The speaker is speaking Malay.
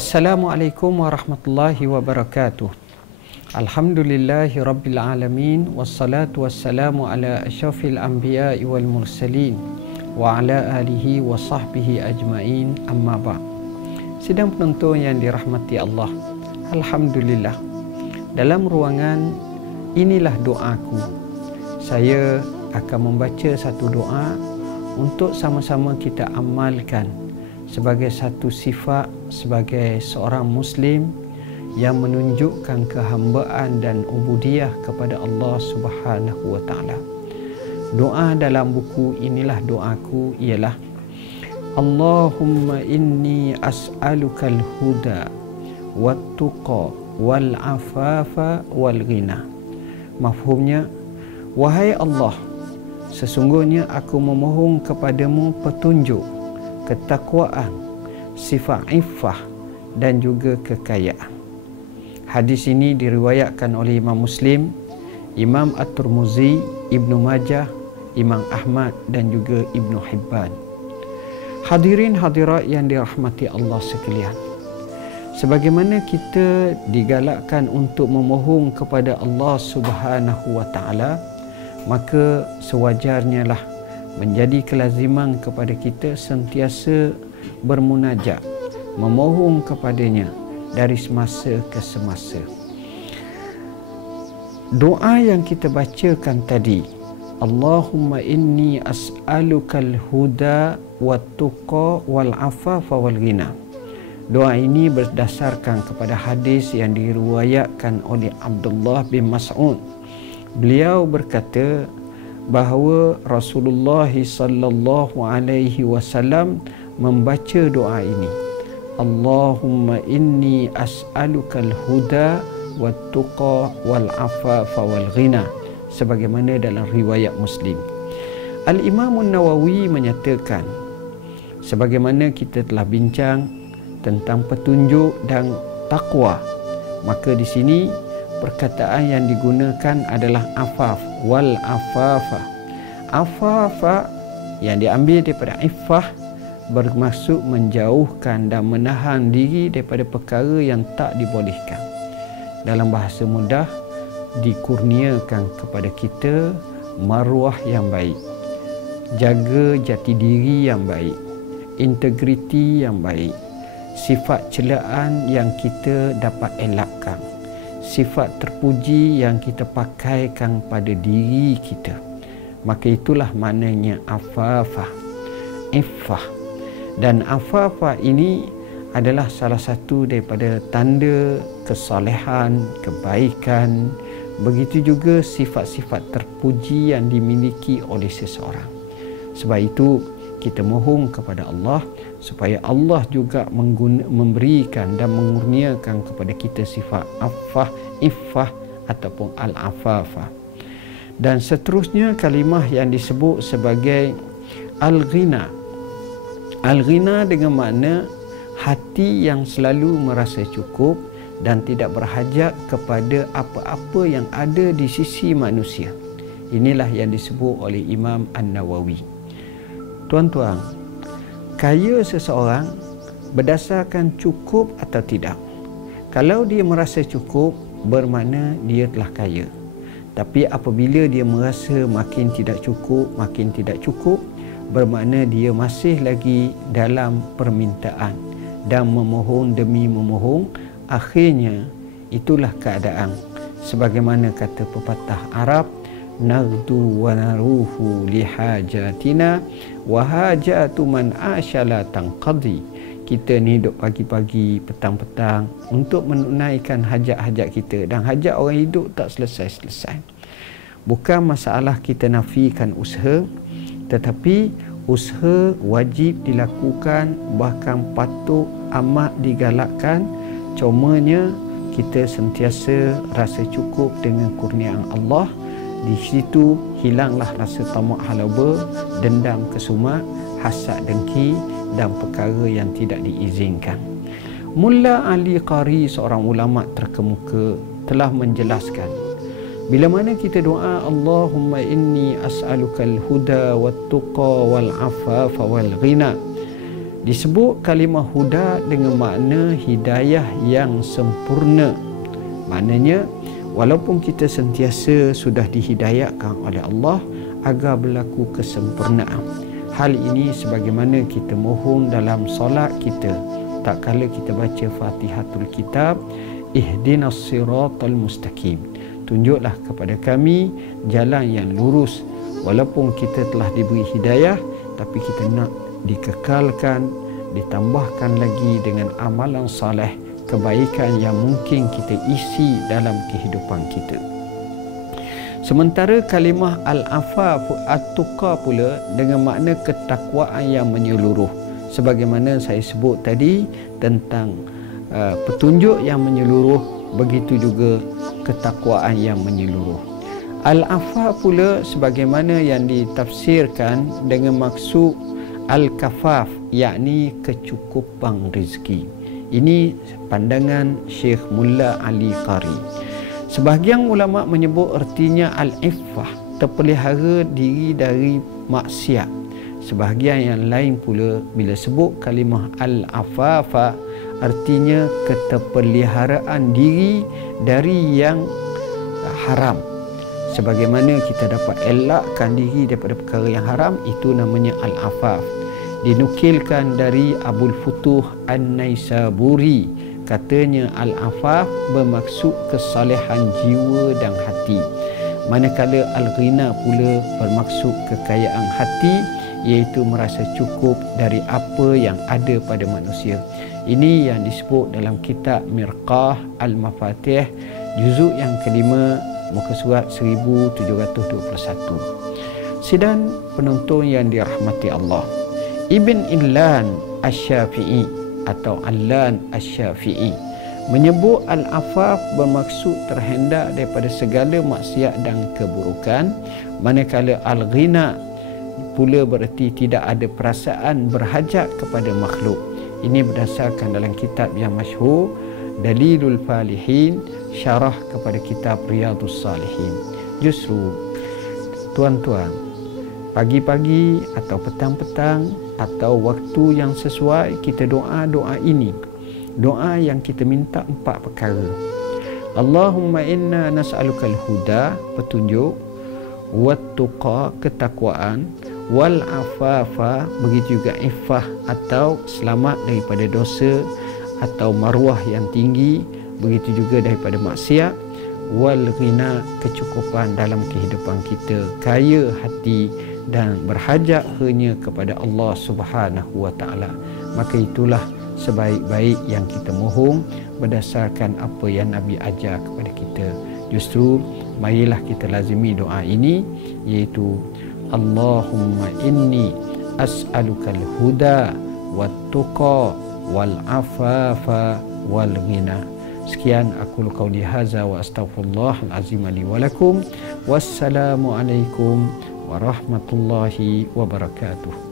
Assalamualaikum warahmatullahi wabarakatuh. Alhamdulillahi rabbil alamin, wassalatu wassalamu ala asyrafil anbiya'i wal mursalin wa ala alihi wa sahbihi ajma'in, amma ba'. Sidang penonton yang dirahmati Allah, alhamdulillah, dalam ruangan inilah doaku. Saya akan membaca satu doa untuk sama-sama kita amalkan sebagai satu sifat sebagai seorang Muslim yang menunjukkan kehambaan dan ubudiyah kepada Allah Subhanahu wa Ta'ala. Doa dalam buku inilah doaku ialah Allahumma inni as'alukal huda wat tuqa wal afafa wal ghina. Mafhumnya, wahai Allah, sesungguhnya aku memohon kepadamu petunjuk, ketakwaan, sifat iffah dan juga kekayaan. Hadis ini diriwayatkan oleh Imam Muslim, Imam At-Tirmizi, Ibnu Majah, Imam Ahmad dan juga Ibnu Hibban. Hadirin hadirat yang dirahmati Allah sekalian, sebagaimana kita digalakkan untuk memohon kepada Allah Subhanahu wa Ta'ala, maka sewajarnya lah menjadi kelaziman kepada kita sentiasa bermunajat, memohon kepadanya dari semasa ke semasa. Doa yang kita bacakan tadi, Allahumma inni as'alukal huda wat tuqa wal afafa wal ghina. Doa ini berdasarkan kepada hadis yang diriwayatkan oleh Abdullah bin Mas'ud. Beliau berkata bahawa Rasulullah sallallahu alaihi wasallam membaca doa ini, Allahumma inni as'alukal huda wat tuqa wal afafa wal ghina, sebagaimana dalam riwayat Muslim. Al-Imam An-Nawawi menyatakan, sebagaimana kita telah bincang tentang petunjuk dan takwa, maka di sini perkataan yang digunakan adalah afaf wal afafa. Afafa yang diambil daripada iffah bermaksud menjauhkan dan menahan diri daripada perkara yang tak dibolehkan. Dalam bahasa mudah, dikurniakan kepada kita maruah yang baik, jaga jati diri yang baik, integriti yang baik, sifat celaan yang kita dapat elakkan, sifat terpuji yang kita pakaikan pada diri kita. Maka itulah maknanya afafah, iffah. Dan afafah ini adalah salah satu daripada tanda kesalehan, kebaikan. Begitu juga sifat-sifat terpuji yang dimiliki oleh seseorang. Sebab itu kita mohon kepada Allah supaya Allah juga memberikan dan mengurniakan kepada kita sifat affah, iffah ataupun al-afafah. Dan seterusnya kalimah yang disebut sebagai al-ghina. Al-ghina dengan makna hati yang selalu merasa cukup dan tidak berhajat kepada apa-apa yang ada di sisi manusia. Inilah yang disebut oleh Imam An-Nawawi. Tuan-tuan, kaya seseorang berdasarkan cukup atau tidak. Kalau dia merasa cukup, bermakna dia telah kaya. Tapi apabila dia merasa makin tidak cukup, bermakna dia masih lagi dalam permintaan dan memohon demi memohon. Akhirnya itulah keadaan sebagaimana kata pepatah Arab, nagdu wa naruhu lihajatina wa hajatu man ashala tanqadi. Kita ni duduk pagi-pagi, petang-petang untuk menunaikan hajat-hajat kita, dan hajat orang hidup tak selesai-selesai. Bukan masalah kita nafikan usaha, tetapi usaha wajib dilakukan, bahkan patut amat digalakkan. Cumanya kita sentiasa rasa cukup dengan kurniaan Allah. Di situ hilanglah rasa tamak halaba, dendam kesumat, hasad dengki dan perkara yang tidak diizinkan. Mulla Ali Qari, seorang ulama terkemuka, telah menjelaskan, bila mana kita doa Allahumma inni as'alukal huda wat tuqa wal afafa wal ghina, Disebut kalimah huda dengan makna hidayah yang sempurna. Maknanya walaupun kita sentiasa sudah dihidayahkan oleh Allah agar berlaku kesempurnaan. Hal ini sebagaimana kita mohon dalam solat kita, tak kala kita baca Fatihatul Kitab, ihdinas siratal mustaqim, tunjuklah kepada kami jalan yang lurus. Walaupun kita telah diberi hidayah, tapi kita nak dikekalkan, ditambahkan lagi dengan amalan saleh, kebaikan yang mungkin kita isi dalam kehidupan kita. Sementara kalimah al-afaf at-tuqa pula dengan makna ketakwaan yang menyeluruh. Sebagaimana saya sebut tadi tentang petunjuk yang menyeluruh, begitu juga ketakwaan yang menyeluruh. Al-afaf pula sebagaimana yang ditafsirkan dengan maksud al-kafaf, yakni kecukupan rezeki. Ini pandangan Syekh Mulla Ali Qari. Sebahagian ulama menyebut artinya al-iffah, terpelihara diri dari maksiat. Sebahagian yang lain pula bila sebut kalimah al-afafa artinya keterpeliharaan diri dari yang haram. Sebagaimana kita dapat elakkan diri daripada perkara yang haram, itu namanya al-afaf. Dinukilkan dari Abul Futuh An-Naisaburi, katanya al-afaf bermaksud kesalehan jiwa dan hati. Manakala al-ghina pula bermaksud kekayaan hati, iaitu merasa cukup dari apa yang ada pada manusia. Ini yang disebut dalam kitab Mirqah Al-Mafatih, juzuk yang kelima, muka surat 1721. Sidang penonton yang dirahmati Allah, Ibn Illan Asy-Syafi'i atau Allan Asy-Syafi'i menyebut al-afaf bermaksud terhendak daripada segala maksiat dan keburukan, manakala al-ghina pula bererti tidak ada perasaan berhajat kepada makhluk. Ini berdasarkan dalam kitab yang masyhur Dalilul Falihin, syarah kepada kitab Riyadhus Salihin. Justru tuan-tuan, pagi-pagi atau petang-petang atau waktu yang sesuai, kita doa-doa ini, doa yang kita minta 4 perkara. Allahumma inna nas'alukal huda, petunjuk, wat-tuqa, ketakwaan, wal afafa, begitu juga iffah atau selamat daripada dosa atau maruah yang tinggi, begitu juga daripada maksiat, wal ghina, kecukupan dalam kehidupan kita, kaya hati dan berhajat hanya kepada Allah Subhanahu wa taala. Maka itulah sebaik-baik yang kita mohon berdasarkan apa yang Nabi ajar kepada kita. Justru marilah kita lazimi doa ini, iaitu Allahumma inni as'alukal huda wat tuqa wal afafa wal ghina. Sekian aku qauli hadza wa astaghfirullahal azim li wa lakum. Wassalamu alaikum warahmatullahi wabarakatuh.